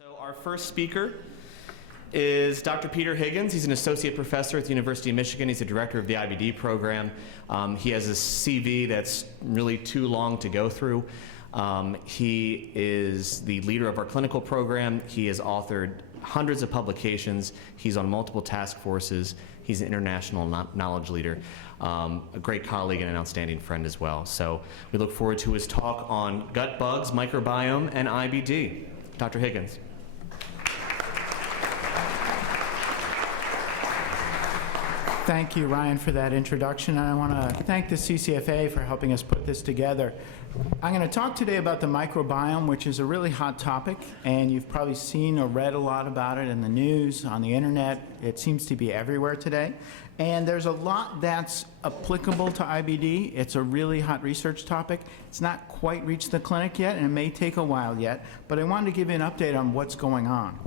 So our first speaker is Dr. Peter Higgins. He's an associate professor at the University of Michigan. He's the director of the IBD program. He has a CV that's really too long to go through. He is the leader of our clinical program. He has authored hundreds of publications. He's on multiple task forces. He's an international knowledge leader, a great colleague and an outstanding friend as well. So we look forward to his talk on gut bugs, microbiome, and IBD. Dr. Higgins. Thank you, Ryan, for that introduction. And I want to thank the CCFA for helping us put this together. I'm going to talk today about the microbiome, which is a really hot topic, and you've probably seen or read a lot about it in the news, on the internet. It seems to be everywhere today. And there's a lot that's applicable to IBD. It's a really hot research topic. It's not quite reached the clinic yet, and it may take a while yet, but I wanted to give you an update on what's going on.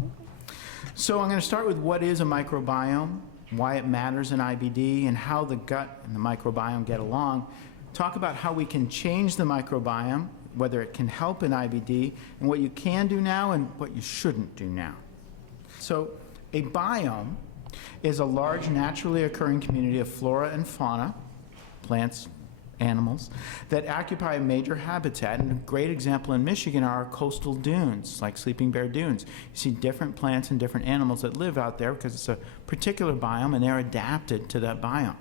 So I'm going to start with what is a microbiome, why it matters in IBD, and how the gut and the microbiome get along. Talk about how we can change the microbiome, whether it can help in IBD, and what you can do now and what you shouldn't do now. So a biome is a large naturally occurring community of flora and fauna, plants, animals, that occupy a major habitat. And a great example in Michigan are our coastal dunes, like Sleeping Bear Dunes. You see different plants and different animals that live out there because it's a particular biome and they're adapted to that biome.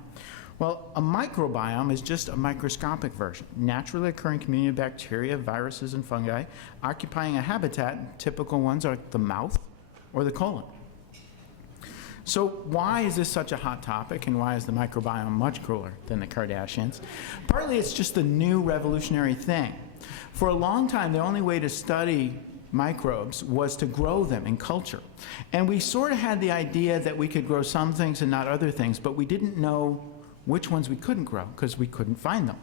Well, a microbiome is just a microscopic version, naturally occurring community of bacteria, viruses, and fungi occupying a habitat. Typical ones are the mouth or the colon. So why is this such a hot topic, and why is the microbiome much cooler than the Kardashians? Partly it's just a new revolutionary thing. For a long time, the only way to study microbes was to grow them in culture. And we sort of had the idea that we could grow some things and not other things, but we didn't know which ones we couldn't grow because we couldn't find them.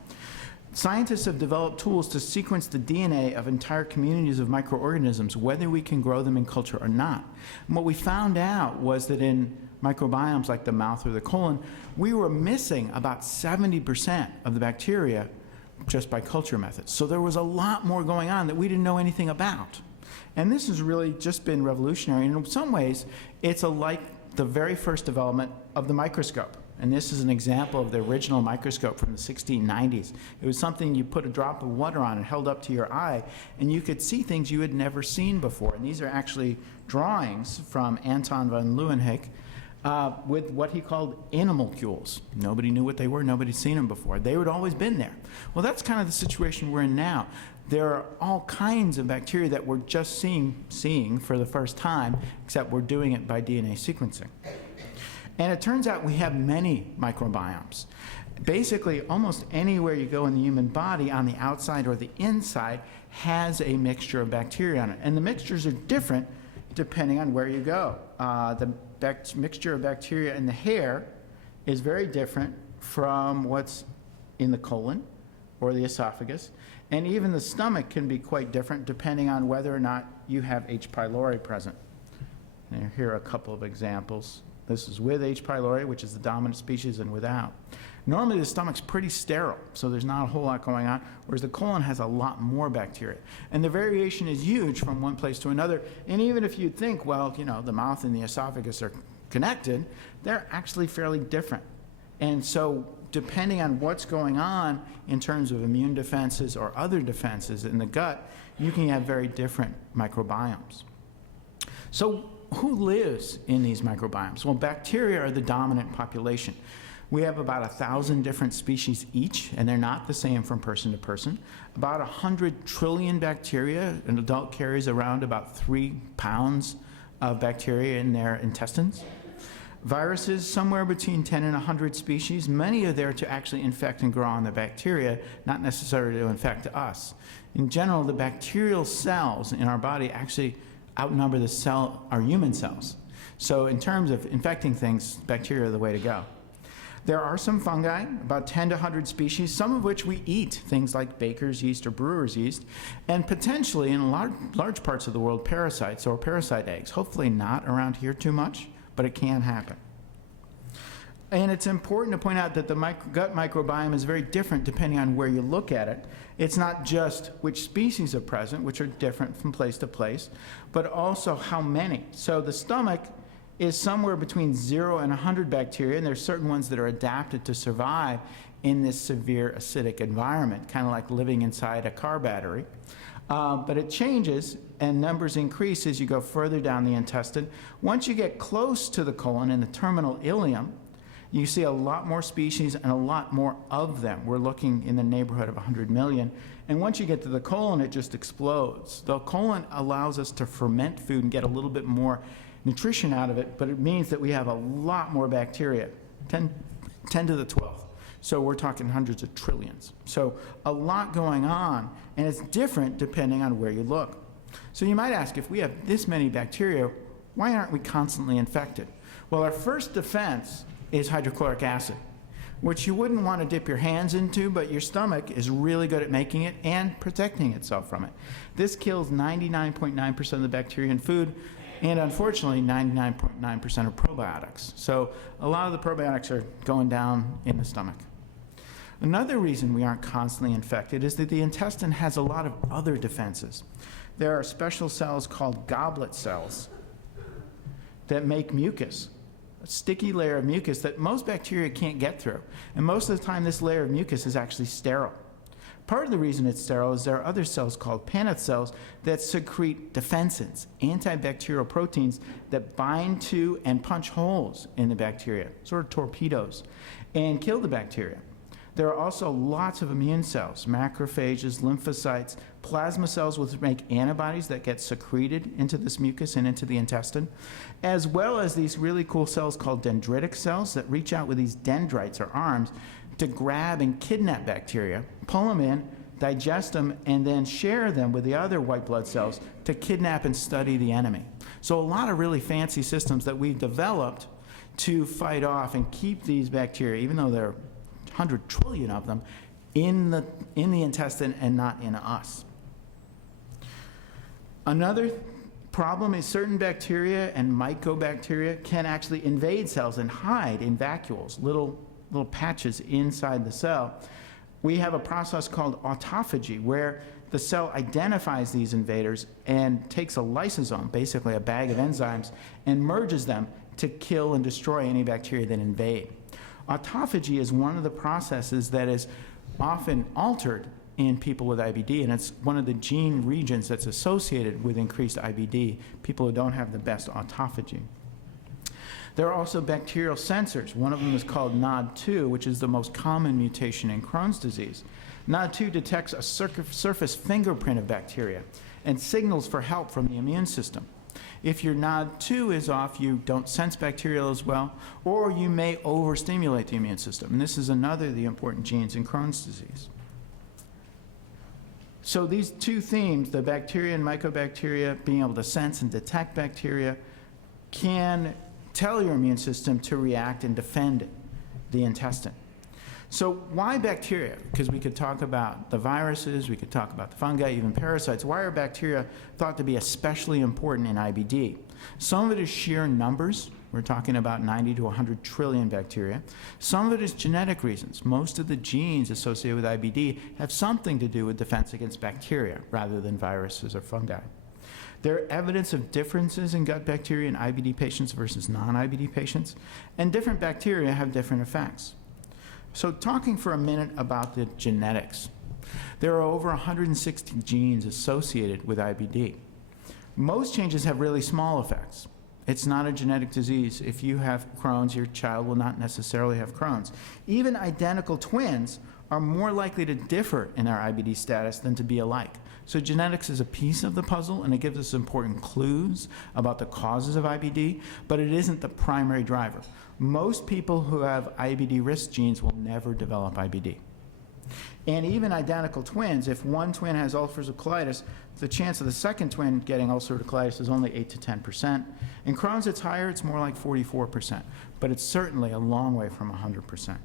Scientists have developed tools to sequence the DNA of entire communities of microorganisms, whether we can grow them in culture or not. And what we found out was that in microbiomes like the mouth or the colon, we were missing about 70% of the bacteria just by culture methods. So there was a lot more going on that we didn't know anything about. And this has really just been revolutionary. And in some ways, it's like the very first development of the microscope. And this is an example of the original microscope from the 1690s. It was something you put a drop of water on and held up to your eye, and you could see things you had never seen before. And these are actually drawings from Anton van Leeuwenhoek with what he called animalcules. Nobody knew what they were. Nobody'd seen them before. They had always been there. Well, that's kind of the situation we're in now. There are all kinds of bacteria that we're just seeing for the first time, except we're doing it by DNA sequencing. And it turns out we have many microbiomes. Basically, almost anywhere you go in the human body, on the outside or the inside, has a mixture of bacteria on it. And the mixtures are different depending on where you go. The mixture of bacteria in the hair is very different from what's in the colon or the esophagus. And even the stomach can be quite different depending on whether or not you have H. pylori present. And here are a couple of examples. This is with H. pylori, which is the dominant species, and without. Normally, the stomach's pretty sterile, so there's not a whole lot going on, whereas the colon has a lot more bacteria. And the variation is huge from one place to another. And even if you'd think, well, you know, the mouth and the esophagus are connected, they're actually fairly different. And so, depending on what's going on in terms of immune defenses or other defenses in the gut, you can have very different microbiomes. So, who lives in these microbiomes? Well, bacteria are the dominant population. We have about 1,000 different species each, and they're not the same from person to person. About 100 trillion bacteria. An adult carries around about 3 pounds of bacteria in their intestines. Viruses, somewhere between 10 and 100 species. Many are there to actually infect and grow on the bacteria, not necessarily to infect us. In general, the bacterial cells in our body actually outnumber our human cells. So in terms of infecting things, bacteria are the way to go. There are some fungi, about 10 to 100 species, some of which we eat, things like baker's yeast or brewer's yeast, and potentially in large parts of the world, parasites or parasite eggs. Hopefully not around here too much, but it can happen. And it's important to point out that the gut microbiome is very different depending on where you look at it. It's not just which species are present, which are different from place to place, but also how many. So the stomach is somewhere between 0 and 100 bacteria, and there's certain ones that are adapted to survive in this severe acidic environment, kind of like living inside a car battery. But it changes, and numbers increase as you go further down the intestine. Once you get close to the colon in the terminal ileum, you see a lot more species and a lot more of them. We're looking in the neighborhood of 100 million. And once you get to the colon, it just explodes. The colon allows us to ferment food and get a little bit more nutrition out of it, but it means that we have a lot more bacteria, 10 to the 12th. So we're talking hundreds of trillions. So a lot going on, and it's different depending on where you look. So you might ask, if we have this many bacteria, why aren't we constantly infected? Well, our first defense is hydrochloric acid, which you wouldn't want to dip your hands into, but your stomach is really good at making it and protecting itself from it. This kills 99.9% of the bacteria in food, and unfortunately 99.9% of probiotics. So a lot of the probiotics are going down in the stomach. Another reason we aren't constantly infected is that the intestine has a lot of other defenses. There are special cells called goblet cells that make mucus, a sticky layer of mucus that most bacteria can't get through. And most of the time, this layer of mucus is actually sterile. Part of the reason it's sterile is there are other cells called Paneth cells that secrete defensins, antibacterial proteins that bind to and punch holes in the bacteria, sort of torpedoes, and kill the bacteria. There are also lots of immune cells, macrophages, lymphocytes, plasma cells which make antibodies that get secreted into this mucus and into the intestine, as well as these really cool cells called dendritic cells that reach out with these dendrites or arms to grab and kidnap bacteria, pull them in, digest them, and then share them with the other white blood cells to kidnap and study the enemy. So a lot of really fancy systems that we've developed to fight off and keep these bacteria, even though there are 100 trillion of them, in the intestine and not in us. Another problem is certain bacteria and mycobacteria can actually invade cells and hide in vacuoles, little patches inside the cell. We have a process called autophagy, where the cell identifies these invaders and takes a lysosome, basically a bag of enzymes, and merges them to kill and destroy any bacteria that invade. Autophagy is one of the processes that is often altered in people with IBD, and it's one of the gene regions that's associated with increased IBD, people who don't have the best autophagy. There are also bacterial sensors. One of them is called NOD2, which is the most common mutation in Crohn's disease. NOD2 detects a surface fingerprint of bacteria and signals for help from the immune system. If your NOD2 is off, you don't sense bacterial as well, or you may overstimulate the immune system. And this is another of the important genes in Crohn's disease. So these two themes, the bacteria and mycobacteria, being able to sense and detect bacteria, can tell your immune system to react and defend the intestine. So why bacteria? Because we could talk about the viruses, we could talk about the fungi, even parasites. Why are bacteria thought to be especially important in IBD? Some of it is sheer numbers. We're talking about 90 to 100 trillion bacteria. Some of it is genetic reasons. Most of the genes associated with IBD have something to do with defense against bacteria rather than viruses or fungi. There are evidence of differences in gut bacteria in IBD patients versus non-IBD patients, and different bacteria have different effects. So talking for a minute about the genetics. There are over 160 genes associated with IBD. Most changes have really small effects. It's not a genetic disease. If you have Crohn's, your child will not necessarily have Crohn's. Even identical twins are more likely to differ in their IBD status than to be alike. So genetics is a piece of the puzzle, and it gives us important clues about the causes of IBD, but it isn't the primary driver. Most people who have IBD risk genes will never develop IBD. And even identical twins, if one twin has ulcerative colitis, the chance of the second twin getting ulcerative colitis is only 8 to 10%. In Crohn's, it's higher, it's more like 44%, but it's certainly a long way from 100%.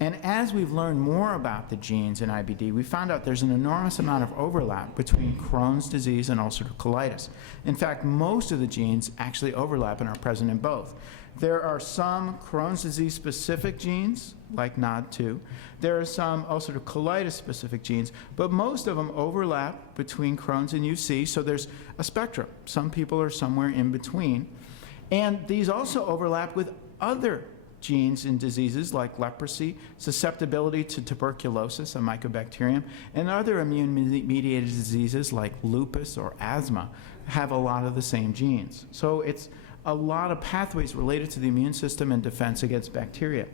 And as we've learned more about the genes in IBD, we found out there's an enormous amount of overlap between Crohn's disease and ulcerative colitis. In fact, most of the genes actually overlap and are present in both. There are some Crohn's disease specific genes, like NOD2. There are some ulcerative colitis specific genes, but most of them overlap between Crohn's and UC, so there's a spectrum. Some people are somewhere in between. And these also overlap with other genes in diseases like leprosy, susceptibility to tuberculosis, a mycobacterium, and other immune-mediated diseases like lupus or asthma have a lot of the same genes. So it's a lot of pathways related to the immune system and defense against bacteria.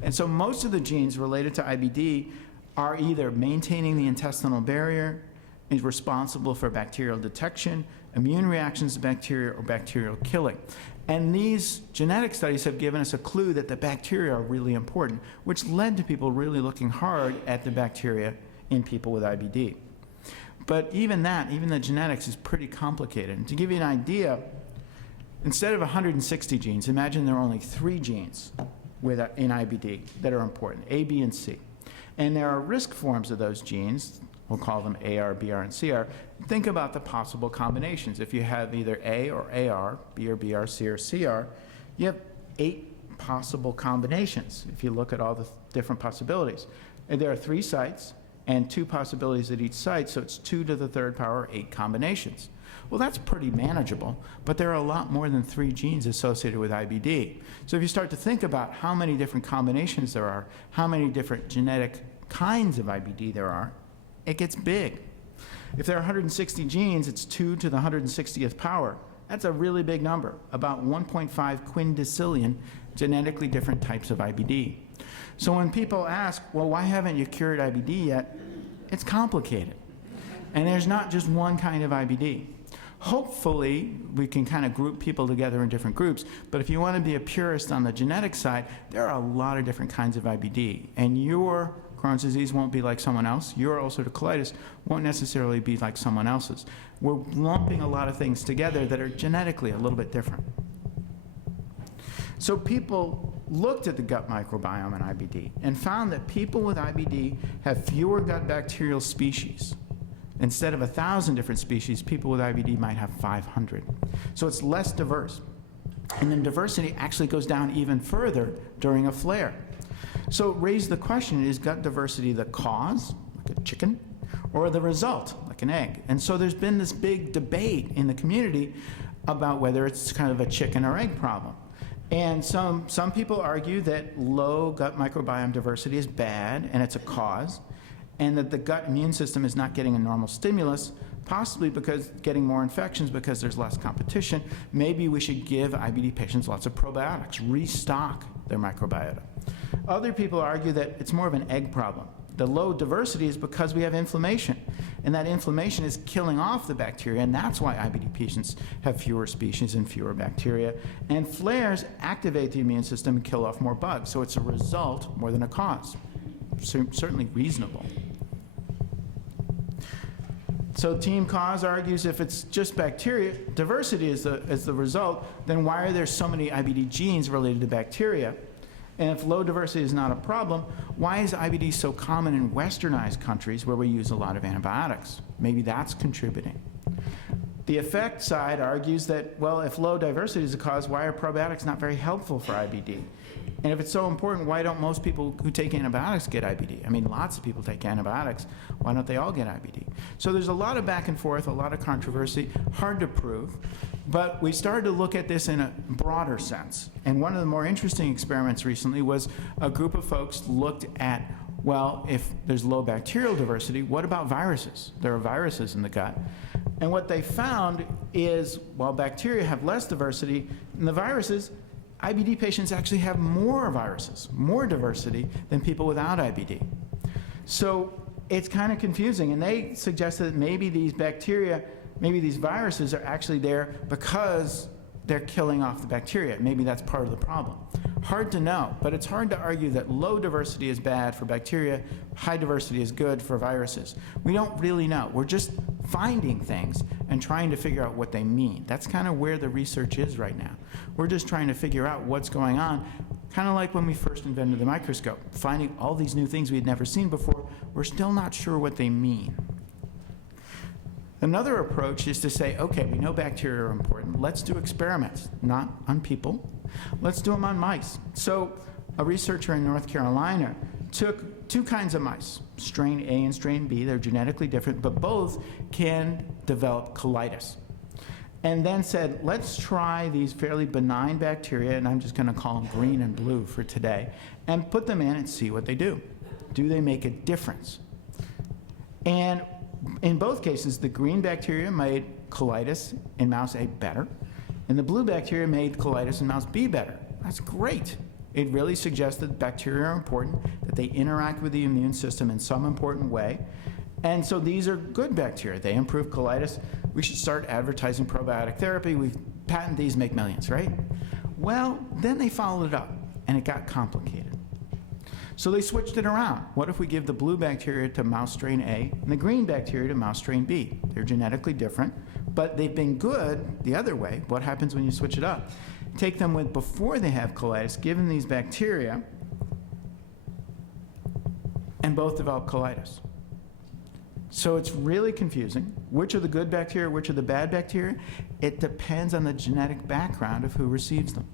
And so most of the genes related to IBD are either maintaining the intestinal barrier, is responsible for bacterial detection, immune reactions to bacteria, or bacterial killing. And these genetic studies have given us a clue that the bacteria are really important, which led to people really looking hard at the bacteria in people with IBD. But even the genetics is pretty complicated. And to give you an idea, instead of 160 genes, imagine there are only 3 genes in IBD that are important, A, B, and C. And there are risk forms of those genes. We'll call them AR, BR, and CR. Think about the possible combinations. If you have either A or AR, B or BR, C or CR, you have 8 possible combinations if you look at all the different possibilities. And there are 3 sites and 2 possibilities at each site, so it's 2 to the 3rd power, 8 combinations. Well, that's pretty manageable, but there are a lot more than 3 genes associated with IBD. So if you start to think about how many different combinations there are, how many different genetic kinds of IBD there are, it gets big. If there are 160 genes, it's 2 to the 160th power. That's a really big number, about 1.5 quindecillion genetically different types of IBD. So when people ask, well, why haven't you cured IBD yet? It's complicated. And there's not just one kind of IBD. Hopefully, we can kind of group people together in different groups, but if you want to be a purist on the genetic side, there are a lot of different kinds of IBD, and your Crohn's disease won't be like someone else. Your ulcerative colitis won't necessarily be like someone else's. We're lumping a lot of things together that are genetically a little bit different. So people looked at the gut microbiome in IBD and found that people with IBD have fewer gut bacterial species. Instead of 1,000 different species, people with IBD might have 500. So it's less diverse. And then diversity actually goes down even further during a flare. So it raised the question, is gut diversity the cause, like a chicken, or the result, like an egg? And so there's been this big debate in the community about whether it's kind of a chicken or egg problem. And some people argue that low gut microbiome diversity is bad and it's a cause, and that the gut immune system is not getting a normal stimulus, possibly because getting more infections because there's less competition. Maybe we should give IBD patients lots of probiotics, restock their microbiota. Other people argue that it's more of an egg problem. The low diversity is because we have inflammation, and that inflammation is killing off the bacteria, and that's why IBD patients have fewer species and fewer bacteria. And flares activate the immune system and kill off more bugs, so it's a result more than a cause. Certainly reasonable. So Team Cause argues if it's just bacteria, diversity is the result, then why are there so many IBD genes related to bacteria? And if low diversity is not a problem, why is IBD so common in westernized countries where we use a lot of antibiotics? Maybe that's contributing. The effect side argues that, well, if low diversity is the cause, why are probiotics not very helpful for IBD? And if it's so important, why don't most people who take antibiotics get IBD? I mean, lots of people take antibiotics. Why don't they all get IBD? So there's a lot of back and forth, a lot of controversy, hard to prove. But we started to look at this in a broader sense. And one of the more interesting experiments recently was a group of folks looked at, well, if there's low bacterial diversity, what about viruses? There are viruses in the gut. And what they found is, while bacteria have less diversity, in the viruses, IBD patients actually have more viruses, more diversity than people without IBD. So it's kind of confusing, and they suggested that maybe these bacteria, maybe these viruses are actually there because they're killing off the bacteria. Maybe that's part of the problem. Hard to know, but it's hard to argue that low diversity is bad for bacteria, high diversity is good for viruses. We don't really know. We're just finding things and trying to figure out what they mean. That's kind of where the research is right now. We're just trying to figure out what's going on, Kind of like when we first invented the microscope, finding all these new things we had never seen before, we're still not sure what they mean. Another approach is to say, okay, we know bacteria are important. Let's do experiments, not on people. Let's do them on mice. So a researcher in North Carolina took two kinds of mice, strain A and strain B. They're genetically different, but both can develop colitis. And then said, let's try these fairly benign bacteria, and I'm just going to call them green and blue for today, and put them in and see what they do. Do they make a difference? And in both cases, the green bacteria made colitis in mouse A better, and the blue bacteria made colitis in mouse B better. That's great. It really suggests that bacteria are important, that they interact with the immune system in some important way. And so these are good bacteria. They improve colitis. We should start advertising probiotic therapy. We patent these, make millions, right? Well, then they followed it up, and it got complicated. So they switched it around. What if we give the blue bacteria to mouse strain A and the green bacteria to mouse strain B? They're genetically different, but they've been good the other way. What happens when you switch it up? Take them with before they have colitis, give them these bacteria, and both develop colitis. So it's really confusing. Which are the good bacteria, which are the bad bacteria? It depends on the genetic background of who receives them.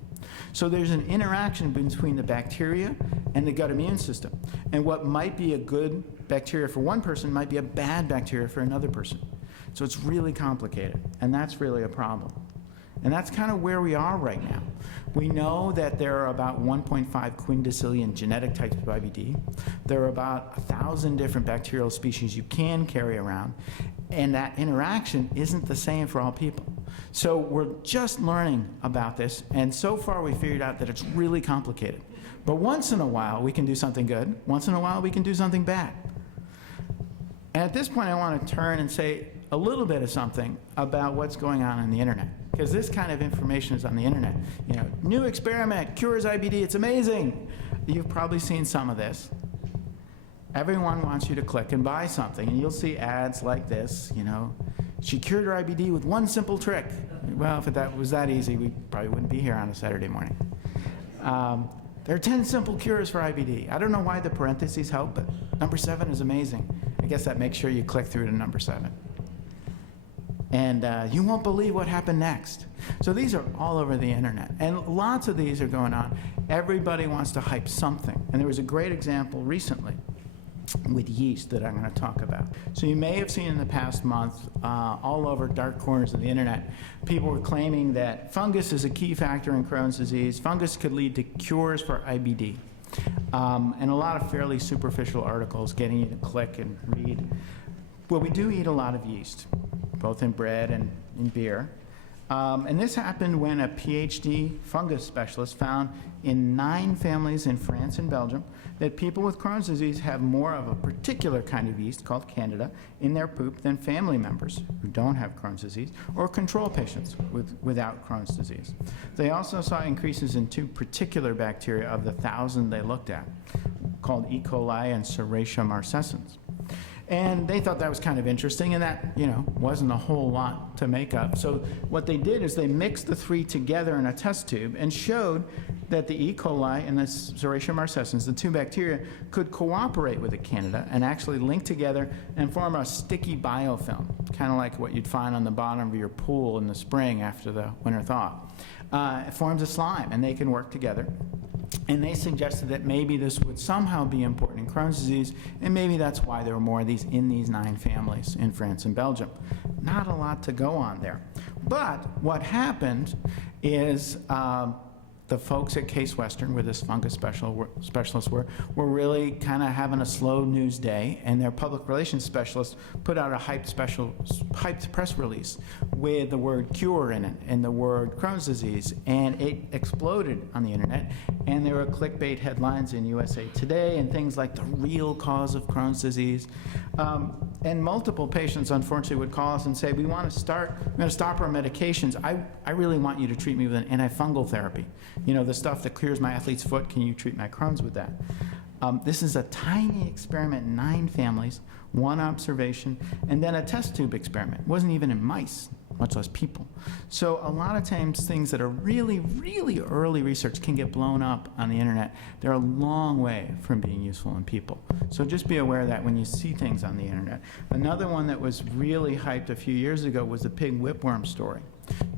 So there's an interaction between the bacteria and the gut immune system. And what might be a good bacteria for one person might be a bad bacteria for another person. So it's really complicated, and that's really a problem. And that's kind of where we are right now. We know that there are about 1.5 quindecillion genetic types of IBD. There are about 1,000 different bacterial species you can carry around, and that interaction isn't the same for all people. So we're just learning about this, and so far we figured out that it's really complicated. But once in a while we can do something good, once in a while we can do something bad. And at this point I want to turn and say a little bit of something about what's going on the internet, because this kind of information is on the internet. You know, new experiment, cures IBD, it's amazing. You've probably seen some of this. Everyone wants you to click and buy something, and you'll see ads like this, you know, she cured her IBD with one simple trick. Well, if that was that easy, we probably wouldn't be here on a Saturday morning. There are 10 simple cures for IBD. I don't know why the parentheses help, but number 7 is amazing. I guess that makes sure you click through to number 7. And you won't believe what happened next. So these are all over the internet, and lots of these are going on. Everybody wants to hype something. And there was a great example recently with yeast that I'm going to talk about. So you may have seen in the past month, all over dark corners of the internet, people were claiming that fungus is a key factor in Crohn's disease. Fungus could lead to cures for IBD. And a lot of fairly superficial articles getting you to click and read. Well, we do eat a lot of yeast, both in bread and in beer. And this happened when a PhD fungus specialist found in 9 families in France and Belgium that people with Crohn's disease have more of a particular kind of yeast called Candida in their poop than family members who don't have Crohn's disease or control patients without Crohn's disease. They also saw increases in 2 particular bacteria of the 1,000 they looked at, called E. coli and Serratia marcescens. And they thought that was kind of interesting, and that, you know, wasn't a whole lot to make up. So what they did is they mixed the 3 together in a test tube and showed that the E. coli and the Serratia marcescens, the 2 bacteria, could cooperate with the Candida and actually link together and form a sticky biofilm, kind of like what you'd find on the bottom of your pool in the spring after the winter thaw. It forms a slime, and they can work together. And they suggested that maybe this would somehow be important in Crohn's disease, and maybe that's why there were more of these in these 9 families in France and Belgium. Not a lot to go on there. But what happened is the folks at Case Western, where this fungus specialists were really kind of having a slow news day, and their public relations specialist put out a hyped press release with the word cure in it and the word Crohn's disease, and it exploded on the internet. And there were clickbait headlines in USA Today and things like the real cause of Crohn's disease. And multiple patients, unfortunately, would call us and say, we're going to stop our medications. I really want you to treat me with an antifungal therapy. You know, the stuff that clears my athlete's foot, can you treat my Crohn's with that? This is a tiny experiment in 9 families, 1 observation, and then a test tube experiment. It wasn't even in mice. much less people. So a lot of times things that are really, really early research can get blown up on the internet. They're a long way from being useful in people. So just be aware of that when you see things on the internet. Another one that was really hyped a few years ago was the Pig Whipworm story.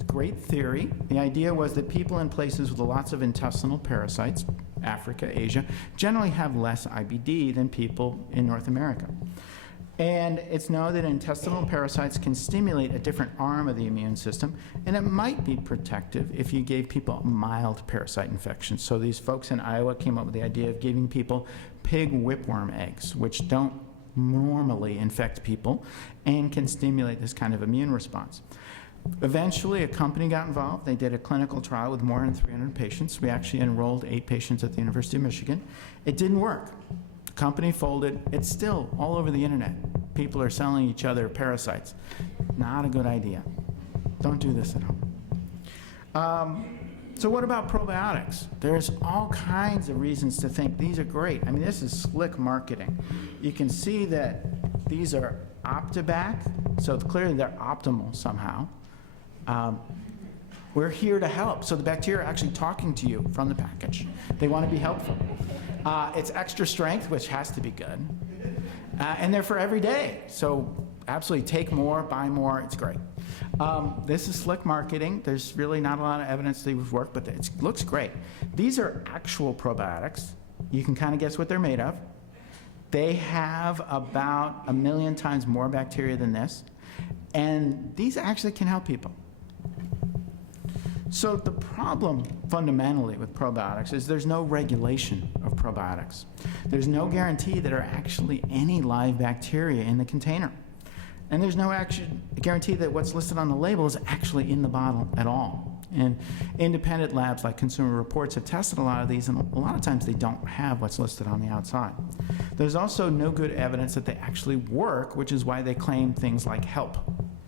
Great theory. The idea was that people in places with lots of intestinal parasites, Africa, Asia, generally have less IBD than people in North America. And it's known that intestinal parasites can stimulate a different arm of the immune system, and it might be protective if you gave people a mild parasite infection. So these folks in Iowa came up with the idea of giving people pig whipworm eggs, which don't normally infect people and can stimulate this kind of immune response. Eventually, a company got involved. They did a clinical trial with more than 300 patients. We actually enrolled 8 patients at the University of Michigan. It didn't work. The company folded. It's still all over the internet. People are selling each other parasites. Not a good idea. Don't do this at home. So what about probiotics? There's all kinds of reasons to think these are great. I mean, this is slick marketing. You can see that these are Optibac, so clearly they're optimal somehow. We're here to help. So the bacteria are actually talking to you from the package. They want to be helpful. It's extra strength, which has to be good. And they're for every day. So absolutely take more, buy more. It's great. This is slick marketing. There's really not a lot of evidence they would work, but it looks great. These are actual probiotics. You can kind of guess what they're made of. They have about 1 million times more bacteria than this. And these actually can help people. So the problem fundamentally with probiotics is there's no regulation of probiotics. There's no guarantee that there are actually any live bacteria in the container. And there's no guarantee that what's listed on the label is actually in the bottle at all. And independent labs like Consumer Reports have tested a lot of these, and a lot of times they don't have what's listed on the outside. There's also no good evidence that they actually work, which is why they claim things like help.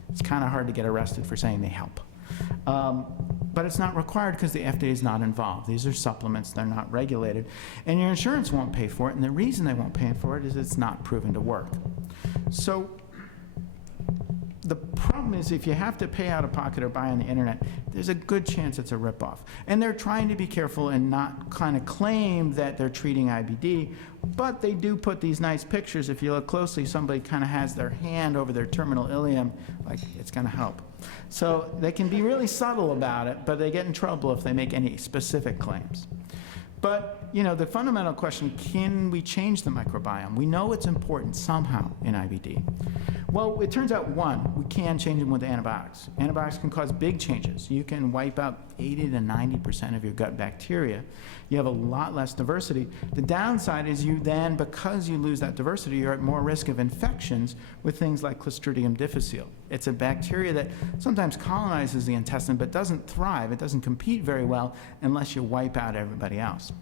It's kind of hard to get arrested for saying they help. But it's not required because the FDA is not involved. These are supplements, they're not regulated, and your insurance won't pay for it, and the reason they won't pay for it is it's not proven to work. So the problem is if you have to pay out of pocket or buy on the internet, there's a good chance it's a ripoff. And they're trying to be careful and not kind of claim that they're treating IBD, but they do put these nice pictures. If you look closely, somebody kind of has their hand over their terminal ileum, like it's going to help. So they can be really subtle about it, but they get in trouble if they make any specific claims. But, you know, the fundamental question, can we change the microbiome? We know it's important somehow in IBD. Well, it turns out, one, we can change them with antibiotics. Antibiotics can cause big changes. You can wipe out 80 to 90% of your gut bacteria. You have a lot less diversity. The downside is you then, because you lose that diversity, you're at more risk of infections with things like Clostridium difficile. It's a bacteria that sometimes colonizes the intestine but doesn't thrive. It doesn't compete very well unless you wipe out everybody else.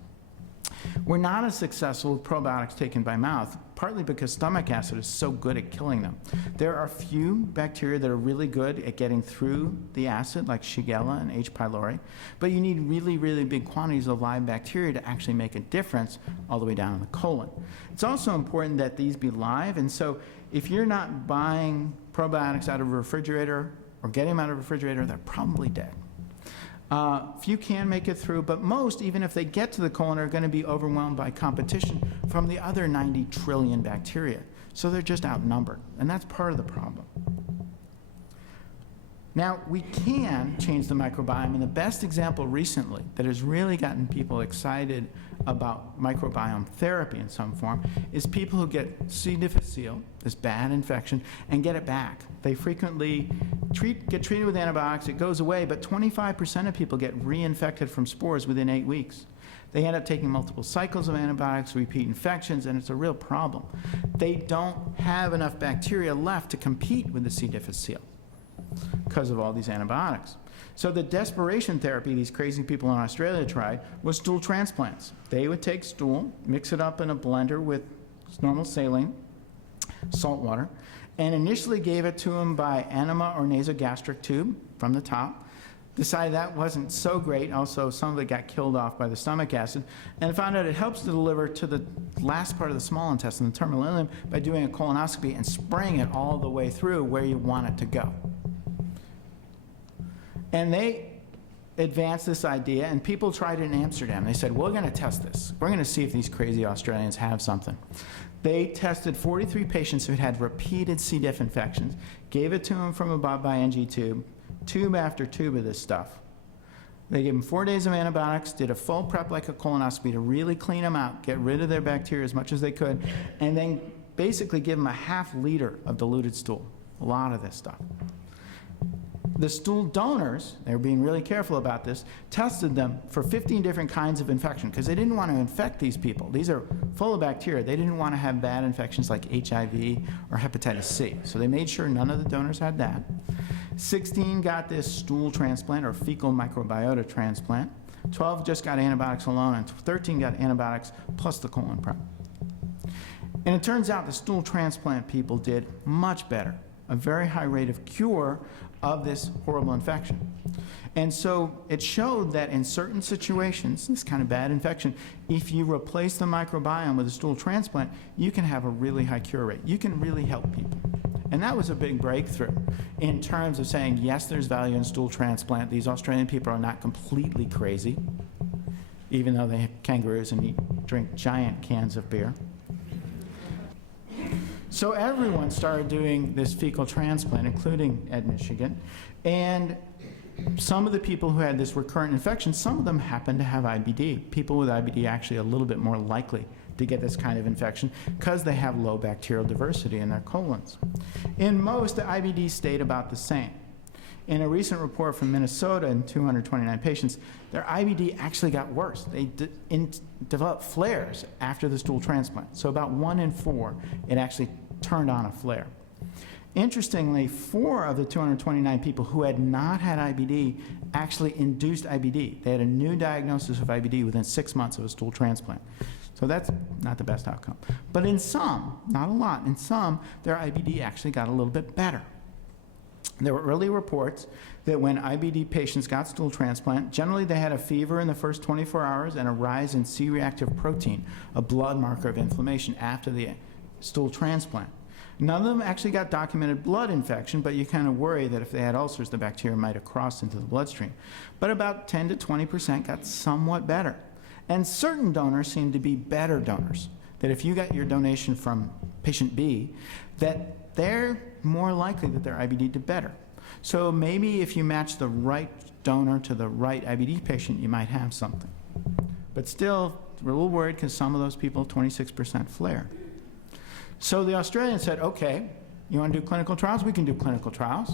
We're not as successful with probiotics taken by mouth, partly because stomach acid is so good at killing them. There are a few bacteria that are really good at getting through the acid, like Shigella and H. pylori, but you need really, really big quantities of live bacteria to actually make a difference all the way down in the colon. It's also important that these be live, and so if you're not buying probiotics out of a refrigerator or getting them out of a refrigerator, they're probably dead. Few can make it through, but most, even if they get to the colon, are going to be overwhelmed by competition from the other 90 trillion bacteria. So they're just outnumbered, and that's part of the problem. Now, we can change the microbiome, and the best example recently that has really gotten people excited about microbiome therapy in some form is people who get C. difficile, this bad infection, and get it back. They frequently get treated with antibiotics, it goes away, but 25% of people get reinfected from spores within 8 weeks. They end up taking multiple cycles of antibiotics, repeat infections, and it's a real problem. They don't have enough bacteria left to compete with the C. difficile because of all these antibiotics. So the desperation therapy these crazy people in Australia tried was stool transplants. They would take stool, mix it up in a blender with normal saline, salt water, and initially gave it to them by enema or nasogastric tube from the top. Decided that wasn't so great. Also, some of it got killed off by the stomach acid, and found out it helps to deliver to the last part of the small intestine, the terminal ileum, by doing a colonoscopy and spraying it all the way through where you want it to go. And they advanced this idea, and people tried it in Amsterdam. They said, we're going to test this. We're going to see if these crazy Australians have something. They tested 43 patients who had repeated C. diff infections, gave it to them from above by NG tube after tube of this stuff. They gave them 4 days of antibiotics, did a full prep like a colonoscopy to really clean them out, get rid of their bacteria as much as they could, and then basically give them a ½ liter of diluted stool. A lot of this stuff. The stool donors, they were being really careful about this, tested them for 15 different kinds of infection because they didn't want to infect these people. These are full of bacteria. They didn't want to have bad infections like HIV or hepatitis C. So they made sure none of the donors had that. 16 got this stool transplant or fecal microbiota transplant. 12 just got antibiotics alone, and 13 got antibiotics plus the colon prep. And it turns out the stool transplant people did much better, a very high rate of cure of this horrible infection. And so it showed that in certain situations, this kind of bad infection, if you replace the microbiome with a stool transplant, you can have a really high cure rate. You can really help people. And that was a big breakthrough in terms of saying, yes, there's value in stool transplant. These Australian people are not completely crazy, even though they have kangaroos and drink giant cans of beer. So everyone started doing this fecal transplant, including at Michigan. And some of the people who had this recurrent infection, some of them happened to have IBD. People with IBD actually a little bit more likely to get this kind of infection because they have low bacterial diversity in their colons. In most, the IBD stayed about the same. In a recent report from Minnesota in 229 patients, their IBD actually got worse. They developed flares after the stool transplant. So about 1 in 4, it actually turned on a flare. Interestingly, 4 of the 229 people who had not had IBD actually induced IBD. They had a new diagnosis of IBD within 6 months of a stool transplant. So that's not the best outcome. But in some, not a lot, in some, their IBD actually got a little bit better. There were early reports that when IBD patients got stool transplant, generally they had a fever in the first 24 hours and a rise in C-reactive protein, a blood marker of inflammation after the stool transplant. None of them actually got documented blood infection, but you kind of worry that if they had ulcers, the bacteria might have crossed into the bloodstream. But about 10 to 20% got somewhat better. And certain donors seem to be better donors, that if you got your donation from patient B, that they're more likely that their IBD did better. So maybe if you match the right donor to the right IBD patient, you might have something. But still, we're a little worried because some of those people, 26% flare. So the Australians said, okay, you want to do clinical trials? We can do clinical trials.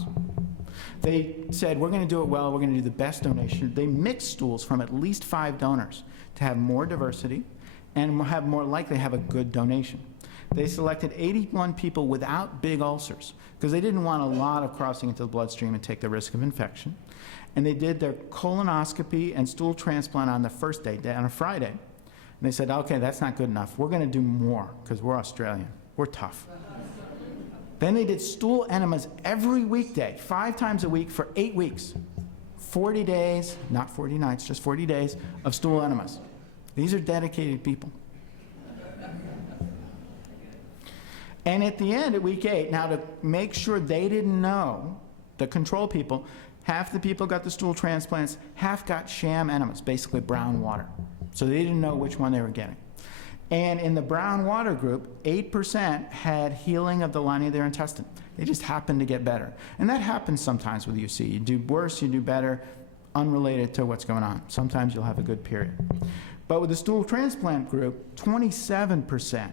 They said, we're going to do it well, we're going to do the best donation. They mixed stools from at least 5 donors to have more diversity and have more likely have a good donation. They selected 81 people without big ulcers because they didn't want a lot of crossing into the bloodstream and take the risk of infection. And they did their colonoscopy and stool transplant on the first day, on a Friday. And they said, okay, that's not good enough. We're going to do more because we're Australian. We're tough. Then they did stool enemas every weekday, 5 times a week for 8 weeks. 40 days, not 40 nights, just 40 days of stool enemas. These are dedicated people. And at the end, at week 8, now to make sure they didn't know, the control people, half the people got the stool transplants, half got sham enemas, basically brown water. So they didn't know which one they were getting. And in the brown water group, 8% had healing of the lining of their intestine. They just happened to get better. And that happens sometimes with UC. You do worse, you do better, unrelated to what's going on. Sometimes you'll have a good period. But with the stool transplant group, 27%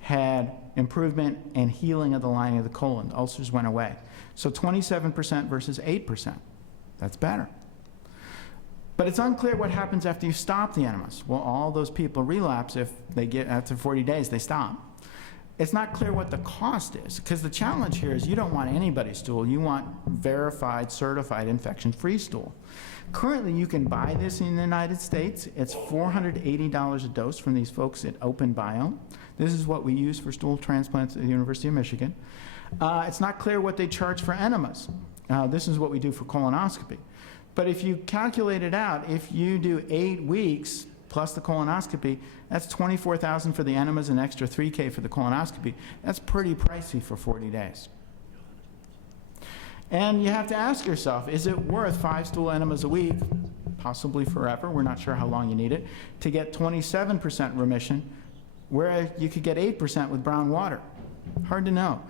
had improvement and healing of the lining of the colon. The ulcers went away. So 27% versus 8%. That's better. But it's unclear what happens after you stop the enemas. Well, all those people relapse if they get, after 40 days, they stop. It's not clear what the cost is, because the challenge here is you don't want anybody's stool. You want verified, certified, infection-free stool. Currently, you can buy this in the United States. It's $480 a dose from these folks at Open Biome. This is what we use for stool transplants at the University of Michigan. It's not clear what they charge for enemas. This is what we do for colonoscopy. But if you calculate it out, if you do 8 weeks plus the colonoscopy, that's $24,000 for the enemas, an extra $3,000 for the colonoscopy. That's pretty pricey for 40 days. And you have to ask yourself, is it worth 5 stool enemas a week, possibly forever, we're not sure how long you need it, to get 27% remission, where you could get 8% with brown water? Hard to know.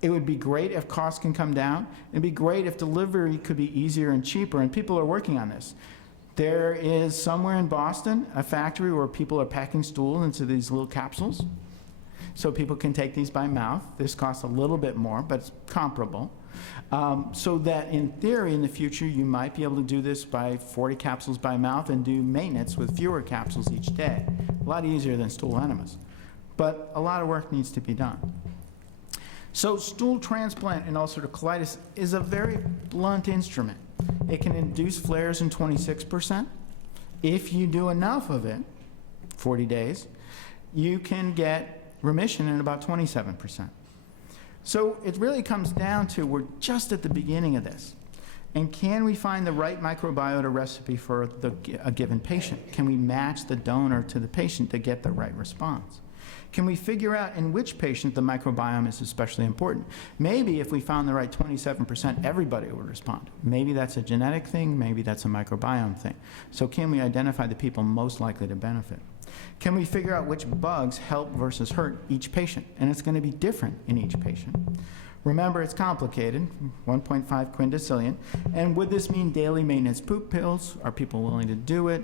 It would be great if costs can come down. It'd be great if delivery could be easier and cheaper, and people are working on this. There is somewhere in Boston a factory where people are packing stool into these little capsules, so people can take these by mouth. This costs a little bit more, but it's comparable. So that in theory, in the future, you might be able to do this by 40 capsules by mouth and do maintenance with fewer capsules each day. A lot easier than stool enemas. But a lot of work needs to be done. So stool transplant in ulcerative colitis is a very blunt instrument. It can induce flares in 26%. If you do enough of it, 40 days, you can get remission in about 27%. So it really comes down to, we're just at the beginning of this. And can we find the right microbiota recipe for a given patient? Can we match the donor to the patient to get the right response? Can we figure out in which patient the microbiome is especially important? Maybe if we found the right 27%, everybody would respond. Maybe that's a genetic thing, maybe that's a microbiome thing. So can we identify the people most likely to benefit? Can we figure out which bugs help versus hurt each patient? And it's going to be different in each patient. Remember, it's complicated, 1.5 quindecillion. And would this mean daily maintenance poop pills? Are people willing to do it?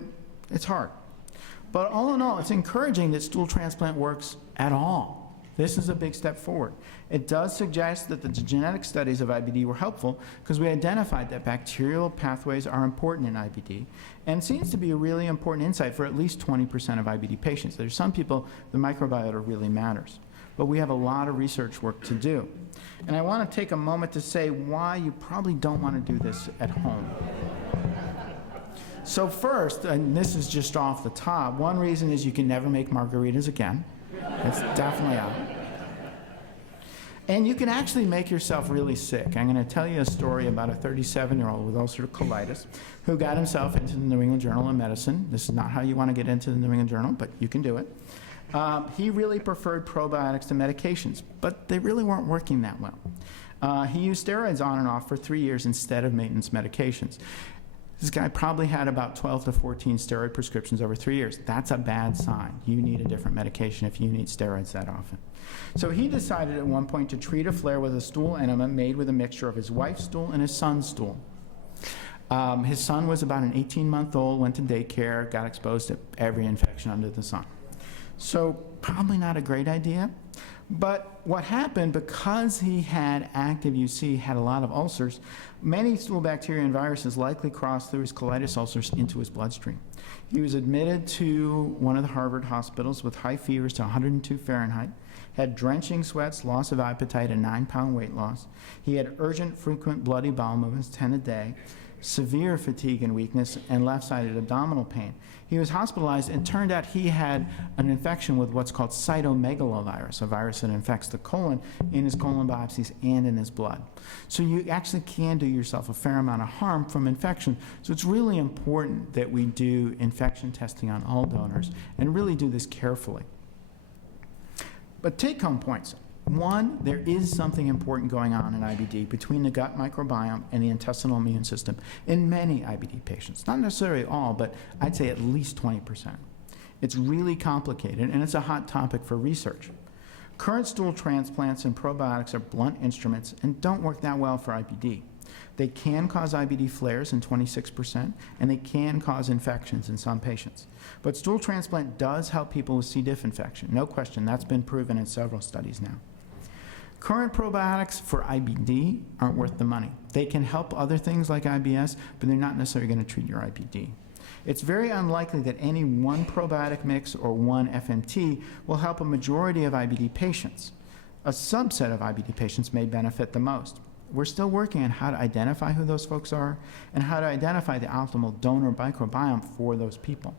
It's hard. But all in all, it's encouraging that stool transplant works at all. This is a big step forward. It does suggest that the genetic studies of IBD were helpful because we identified that bacterial pathways are important in IBD, and seems to be a really important insight for at least 20% of IBD patients. There's some people the microbiota really matters, but we have a lot of research work to do. And I want to take a moment to say why you probably don't want to do this at home. So first, and this is just off the top, one reason is you can never make margaritas again. It's definitely out. And you can actually make yourself really sick. I'm going to tell you a story about a 37-year-old with ulcerative colitis who got himself into the New England Journal of Medicine. This is not how you want to get into the New England Journal, but you can do it. He really preferred probiotics to medications, but they really weren't working that well. He used steroids on and off for 3 years instead of maintenance medications. This guy probably had about 12 to 14 steroid prescriptions over 3 years. That's a bad sign. You need a different medication if you need steroids that often. So he decided at one point to treat a flare with a stool enema made with a mixture of his wife's stool and his son's stool. His son was about an 18-month-old, went to daycare, got exposed to every infection under the sun. So probably not a great idea. But what happened, because he had active UC, had a lot of ulcers, many stool bacteria and viruses likely crossed through his colitis ulcers into his bloodstream. He was admitted to one of the Harvard hospitals with high fevers to 102 Fahrenheit, had drenching sweats, loss of appetite, and 9-pound weight loss. He had urgent, frequent bloody bowel movements, 10 a day, severe fatigue and weakness, and left-sided abdominal pain. He was hospitalized, and turned out he had an infection with what's called cytomegalovirus, a virus that infects the colon, in his colon biopsies and in his blood. So you actually can do yourself a fair amount of harm from infection. So it's really important that we do infection testing on all donors and really do this carefully. But take-home points. One, there is something important going on in IBD between the gut microbiome and the intestinal immune system in many IBD patients. Not necessarily all, but I'd say at least 20%. It's really complicated, and it's a hot topic for research. Current stool transplants and probiotics are blunt instruments and don't work that well for IBD. They can cause IBD flares in 26%, and they can cause infections in some patients. But stool transplant does help people with C. diff infection. No question, that's been proven in several studies now. Current probiotics for IBD aren't worth the money. They can help other things like IBS, but they're not necessarily going to treat your IBD. It's very unlikely that any one probiotic mix or one FMT will help a majority of IBD patients. A subset of IBD patients may benefit the most. We're still working on how to identify who those folks are and how to identify the optimal donor microbiome for those people.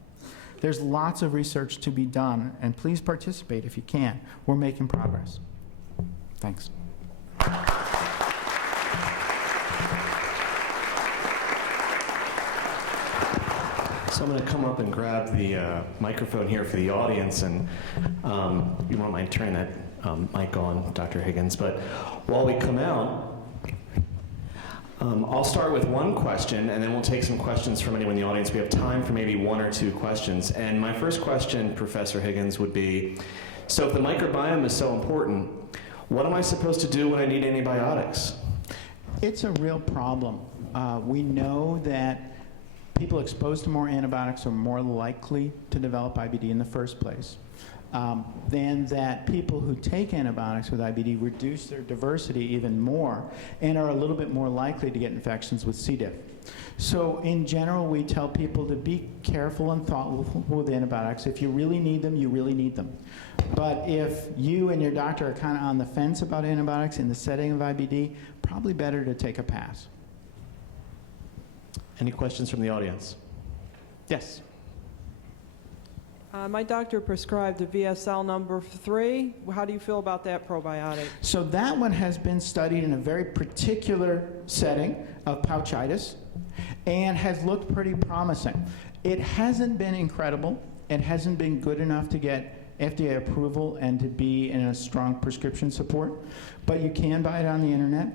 There's lots of research to be done, and please participate if you can. We're making progress. Thanks. So I'm going to come up and grab the microphone here for the audience, and you won't mind turning that mic on, Dr. Higgins. But while we come out, I'll start with one question, and then we'll take some questions from anyone in the audience. We have time for maybe 1 or 2 questions. And my first question, Professor Higgins, would be, so if the microbiome is so important, what am I supposed to do when I need antibiotics? It's a real problem. We know that people exposed to more antibiotics are more likely to develop IBD in the first place. Then that people who take antibiotics with IBD reduce their diversity even more and are a little bit more likely to get infections with C. diff. So in general, we tell people to be careful and thoughtful with antibiotics. If you really need them, you really need them. But if you and your doctor are kind of on the fence about antibiotics in the setting of IBD, probably better to take a pass. Any questions from the audience? Yes. My doctor prescribed a VSL number 3. How do you feel about that probiotic? So that one has been studied in a very particular setting of pouchitis and has looked pretty promising. It hasn't been incredible. It hasn't been good enough to get FDA approval and to be in a strong prescription support, but you can buy it on the internet.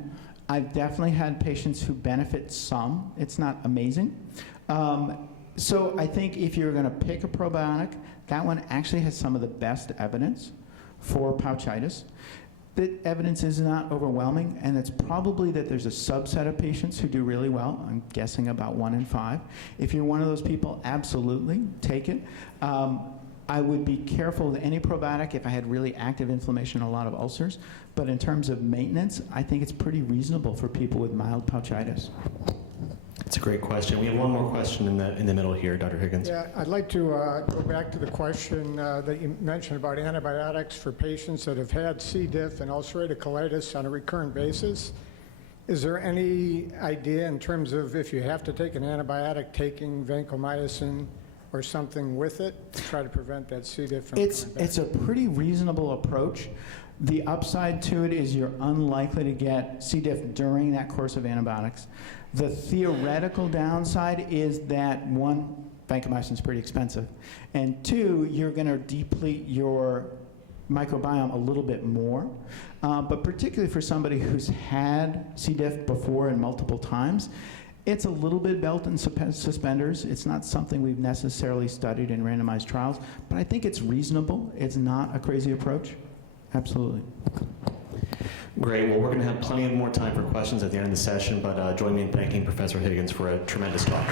I've definitely had patients who benefit some. It's not amazing. So I think if you're going to pick a probiotic, that one actually has some of the best evidence for pouchitis. The evidence is not overwhelming, and it's probably that there's a subset of patients who do really well. I'm guessing about 1 in 5. If you're one of those people, absolutely take it. I would be careful with any probiotic if I had really active inflammation and a lot of ulcers, but in terms of maintenance, I think it's pretty reasonable for people with mild pouchitis. That's a great question. We have one more question in the middle here, Dr. Higgins. Yeah, I'd like to go back to the question that you mentioned about antibiotics for patients that have had C. diff and ulcerative colitis on a recurrent basis. Is there any idea in terms of if you have to take an antibiotic, taking vancomycin or something with it to try to prevent that C. diff from coming back? It's a pretty reasonable approach. The upside to it is you're unlikely to get C. diff during that course of antibiotics. The theoretical downside is that, 1, vancomycin is pretty expensive, and 2, you're going to deplete your microbiome a little bit more. But particularly for somebody who's had C. diff before and multiple times, it's a little bit belt and suspenders. It's not something we've necessarily studied in randomized trials, but I think it's reasonable. It's not a crazy approach. Absolutely. Great. Well, we're going to have plenty of more time for questions at the end of the session, but join me in thanking Professor Higgins for a tremendous talk.